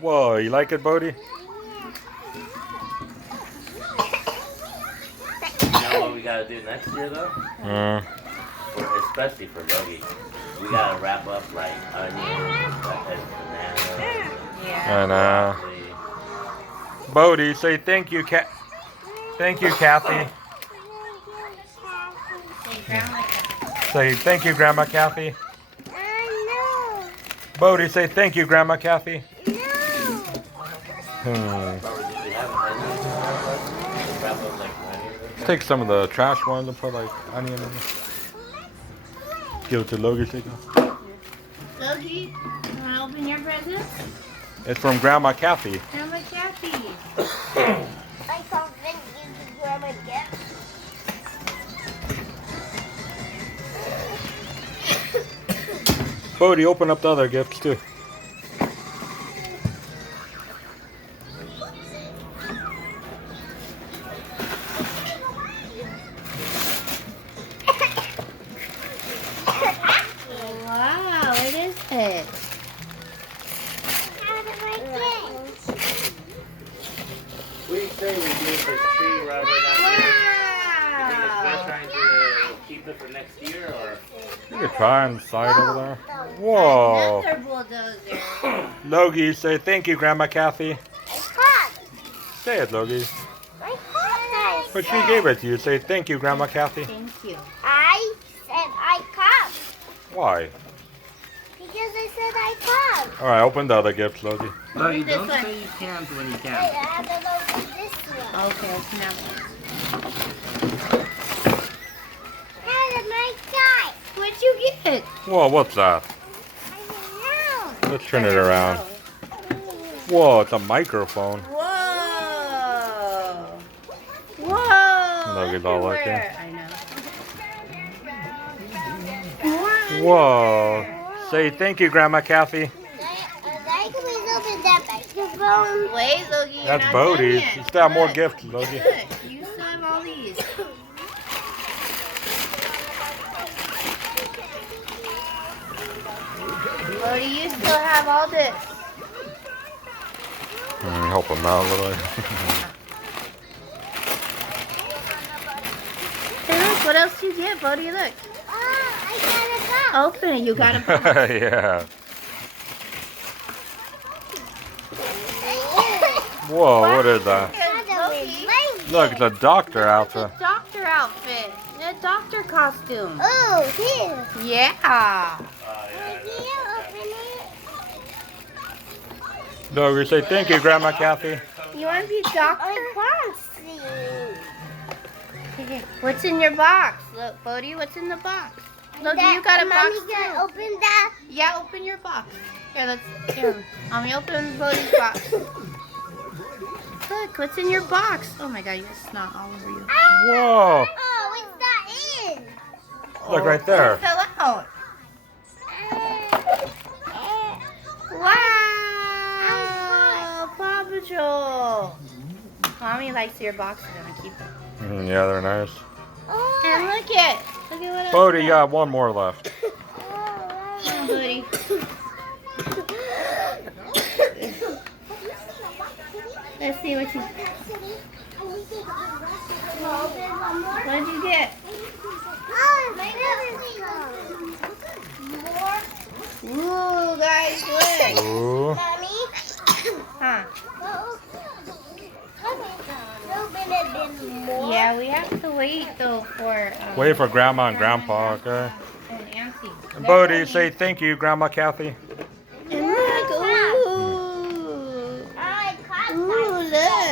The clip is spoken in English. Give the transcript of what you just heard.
Whoa, you like it, Bodhi? You know what we gotta do next year though? Especially for Logie. We gotta wrap up like onions, bananas. I know. Bodhi, say thank you, Thank you, Kathy. Say thank you, Grandma Kathy. No. Bodhi, say thank you, Grandma Kathy. No. Take some of the trash ones and put like onion in it. Give it to Logie. Logie, wanna open your present? It's from Grandma Kathy. Grandma Kathy. I can't think you can grab a gift. Bodhi, open up the other gifts too. Wow, what is it? We say we use this tree rubber that we're trying to keep it for next year, or? You could try on the side over there. Whoa. Another bulldozer. Logie, say thank you, Grandma Kathy. Say it, Logie. But she gave it to you. Say thank you, Grandma Kathy. Thank you. I said I come. Why? Because I said I come. Alright, open the other gifts, Logie. Logie, This don't one. say you can't when you Wait, I can't. have to open this one. Okay, open that one. That's my side. What'd you get? Whoa, what's that? I don't know. Let's turn it around. Whoa, it's a microphone. Whoa! Whoa! Logie's all like everywhere. it. I know. Whoa. Say thank you, Grandma Kathy. Can we open that microphone? Wait, Logie, you're That's not Bodhi. done yet. You still have more Look, gifts, Logie. Look, you still have all these. Bodhi, you still have all this. Help him out a little. Hey, look, what else you get, Bodhi? Look. Oh, I got a box. Open it. You got a box. Yeah. Whoa, what is that? Logie, Look, it's a doctor outfit. it's a doctor outfit. A doctor costume. Oh, here. Yeah. Can you open it? Logie, say thank you, Grandma Kathy. You want to be a doctor? I can't see. What's in your box? Look, Bodhi, what's in the box? Logie, you got a box Mommy can too. open that. Yeah, open your box. Here, let's. Here, Mommy, open Bodhi's box. Look, what's in your box? Oh my God, you got snot all over you. Whoa. Oh, it's not in. Look right there. It fell out. Wow, Paw Patrol. Mommy likes your box. I'm gonna keep it. Yeah, they're nice. And look at what else. Bodhi, you got one more left. Come on, Bodhi. Let's see what you. What did you get? Ooh, guys, look. Ooh. Mommy? Huh? Open it a bit more. Yeah, we have to wait though for. Wait for Grandma and Grandpa, okay? And Auntie. And Bodhi, say thank you, Grandma Kathy. And look, ooh. I caught Ooh, look.